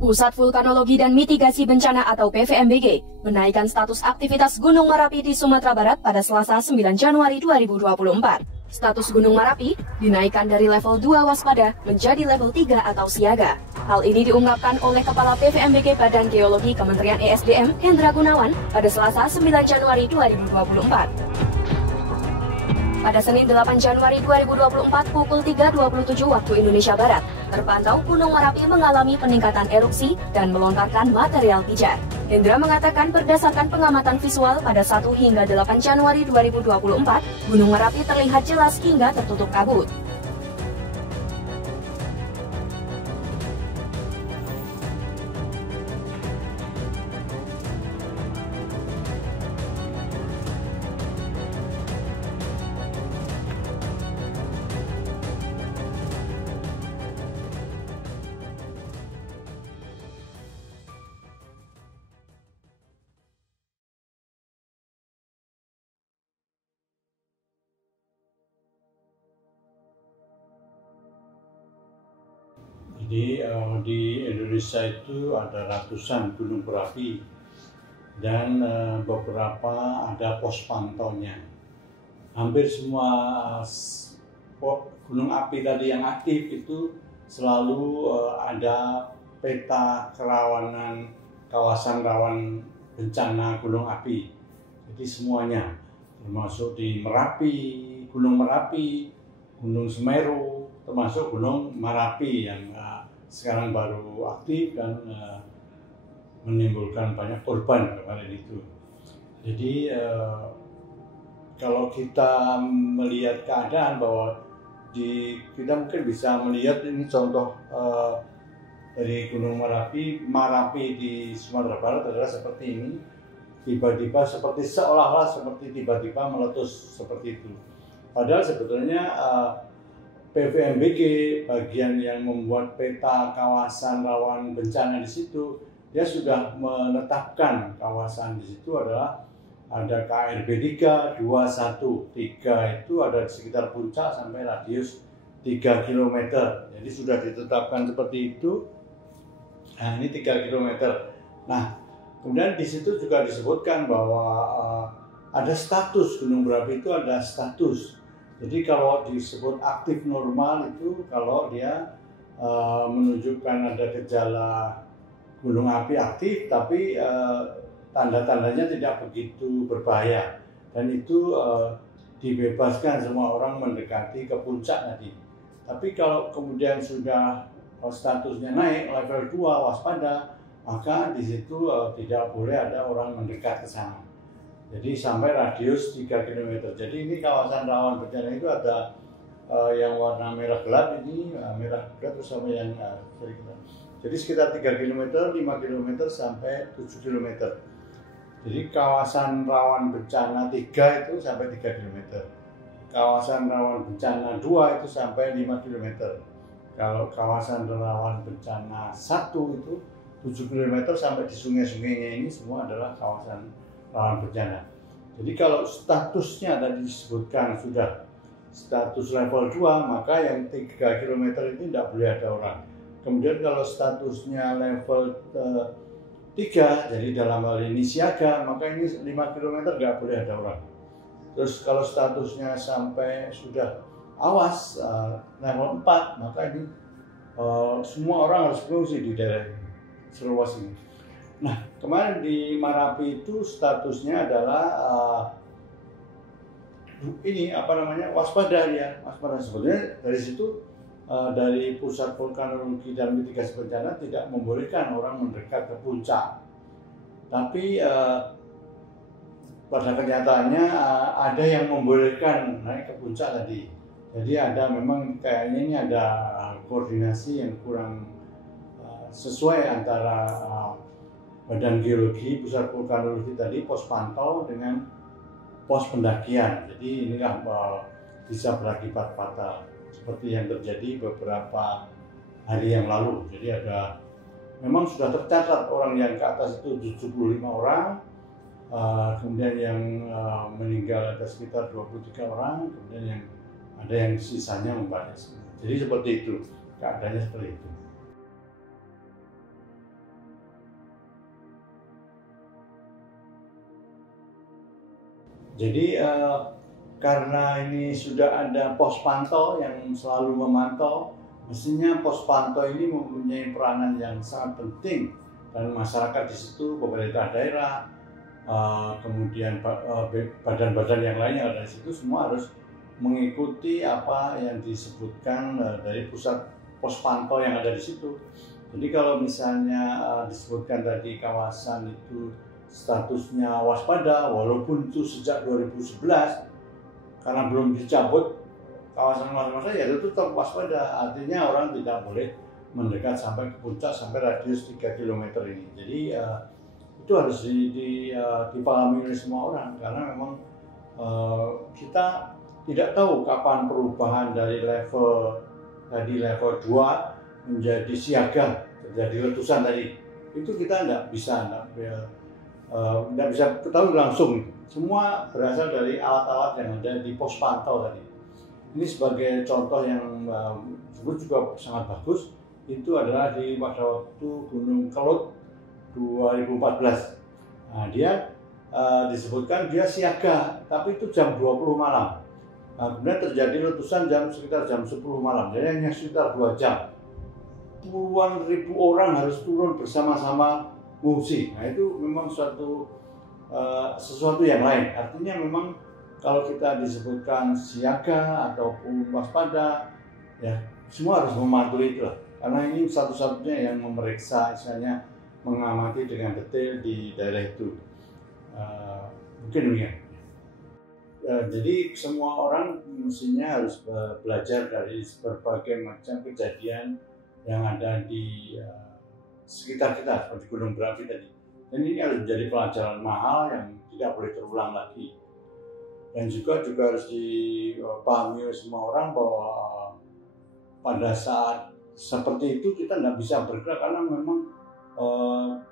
Pusat Vulkanologi dan Mitigasi Bencana atau PVMBG menaikkan status aktivitas Gunung Merapi di Sumatera Barat pada Selasa 9 Januari 2024. Status Gunung Merapi dinaikkan dari level 2 waspada menjadi level 3 atau siaga. Hal ini diungkapkan oleh Kepala PVMBG Badan Geologi Kementerian ESDM Hendra Gunawan pada Selasa 9 Januari 2024. Pada Senin 8 Januari 2024 pukul 3.27 waktu Indonesia Barat, terpantau Gunung Merapi mengalami peningkatan erupsi dan melontarkan material pijar. Hendra mengatakan berdasarkan pengamatan visual pada 1 hingga 8 Januari 2024, Gunung Merapi terlihat jelas hingga tertutup kabut. Jadi di Indonesia itu ada ratusan gunung berapi dan beberapa ada pos pantaunya. Hampir semua gunung api tadi yang aktif itu selalu ada peta kerawanan kawasan rawan bencana gunung api. Jadi semuanya termasuk di Merapi, Gunung Merapi, Gunung Semeru, termasuk Gunung Merapi yang sekarang baru aktif dan menimbulkan banyak korban kemarin itu. Jadi kalau kita melihat keadaan bahwa kita mungkin bisa melihat ini contoh dari Gunung Merapi di Sumatera Barat adalah seperti ini, tiba-tiba seperti seolah-olah seperti tiba-tiba meletus seperti itu. Padahal sebetulnya PVMBG bagian yang membuat peta kawasan rawan bencana di situ, dia sudah menetapkan kawasan di situ adalah ada KRB 3, 2, 1. 3 itu ada di sekitar puncak sampai radius 3 km. Jadi sudah ditetapkan seperti itu. Nah, ini 3 km. Nah, kemudian di situ juga disebutkan bahwa ada status gunung berapi itu ada status. Jadi kalau disebut aktif normal itu kalau dia menunjukkan ada gejala gunung api aktif tapi tanda-tandanya tidak begitu berbahaya dan itu dibebaskan semua orang mendekati ke puncak tadi. Tapi kalau kemudian sudah statusnya naik level 2 waspada, maka di situ tidak boleh ada orang mendekat ke sana. Jadi sampai radius 3 km. Jadi ini kawasan rawan bencana itu ada yang warna merah gelap ini, merah gelap terus sama yang jadi sekitar 3 km, 5 km sampai 7 km. Jadi kawasan rawan bencana 3 itu sampai 3 km. Kawasan rawan bencana 2 itu sampai 5 km. Kalau kawasan rawan bencana 1 itu 7 km sampai di sungai-sungainya ini semua adalah kawasan rawan bencana. Jadi kalau statusnya tadi disebutkan sudah status level 2, maka yang 3 km ini tidak boleh ada orang. Kemudian kalau statusnya level 3, jadi dalam hal ini siaga, maka ini 5 km nggak boleh ada orang. Terus kalau statusnya sampai sudah awas level 4, maka ini semua orang harus mengungsi di daerah seluas ini. Nah, kemarin di Merapi itu statusnya adalah waspada ya, waspada. Sebetulnya dari situ dari Pusat Vulkanologi dan Mitigasi Bencana tidak membolehkan orang mendekat ke puncak. Tapi pada kenyataannya ada yang membolehkan naik ke puncak tadi. Jadi ada memang kayaknya ini ada koordinasi yang kurang sesuai antara Badan Geologi, Pusat Vulkanologi tadi, pos pantau dengan pos pendakian. Jadi inilah bisa berakibat fatal seperti yang terjadi beberapa hari yang lalu. Jadi memang sudah tercatat orang yang ke atas itu 75 orang, kemudian yang meninggal ada sekitar 23 orang, kemudian ada yang sisanya membatas. Jadi seperti itu, keadaannya seperti itu. Jadi karena ini sudah ada pos pantau yang selalu memantau, mestinya pos pantau ini mempunyai peranan yang sangat penting, dan masyarakat di situ, pemerintah daerah, kemudian badan-badan yang lain yang ada di situ semua harus mengikuti apa yang disebutkan dari pusat pos pantau yang ada di situ. Jadi kalau misalnya disebutkan tadi kawasan itu statusnya waspada, walaupun itu sejak 2011, karena belum dicabut kawasan waspada, ya itu tetap waspada. Artinya orang tidak boleh mendekat sampai ke puncak sampai radius 3 km ini. Jadi itu harus dipahami oleh semua orang, karena memang kita tidak tahu kapan perubahan dari level 2 menjadi siaga, terjadi letusan tadi. Itu kita tidak bisa ketahui langsung. Semua berasal dari alat-alat yang ada di pos pantau tadi. Ini sebagai contoh yang sebut juga sangat bagus. Itu adalah pada waktu Gunung Kelut 2014. Nah, dia disebutkan dia siaga, tapi itu jam 20 malam. Nah, kemudian terjadi letusan sekitar jam 10 malam. Jadi hanya sekitar 2 jam. Puluhan ribu orang harus turun bersama-sama mengungsi. Nah, itu memang sesuatu yang lain. Artinya memang kalau kita disebutkan siaga ataupun waspada, ya semua harus mematuhi itu lah. Karena ini satu-satunya yang memeriksa, misalnya mengamati dengan detail di daerah itu. Mungkin demikian. Jadi semua orang mestinya harus belajar dari berbagai macam kejadian yang ada di sekitar kita, seperti gunung berapi tadi. Dan ini harus menjadi pelajaran mahal yang tidak boleh terulang lagi. Dan juga harus dipahami oleh semua orang bahwa pada saat seperti itu kita tidak bisa bergerak, karena memang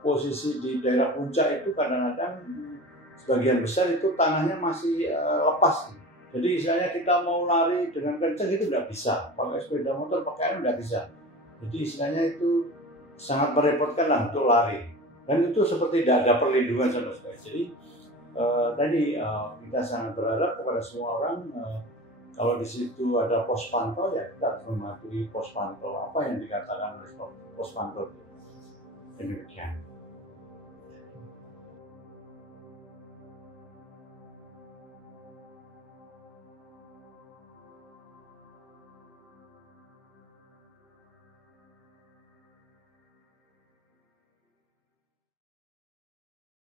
posisi di daerah puncak itu kadang-kadang sebagian besar itu tanahnya masih lepas. Jadi misalnya kita mau lari dengan kencang itu tidak bisa, pakai sepeda motor, pakai tidak bisa. Jadi istilahnya itu sangat merepotkan lah untuk lari. Dan itu seperti tidak ada perlindungan sama sekali. Jadi tadi kita sangat berharap kepada semua orang, kalau di situ ada pos pantau, ya kita mematuhi pos pantau apa yang dikatakan oleh pos pantau. Demikian.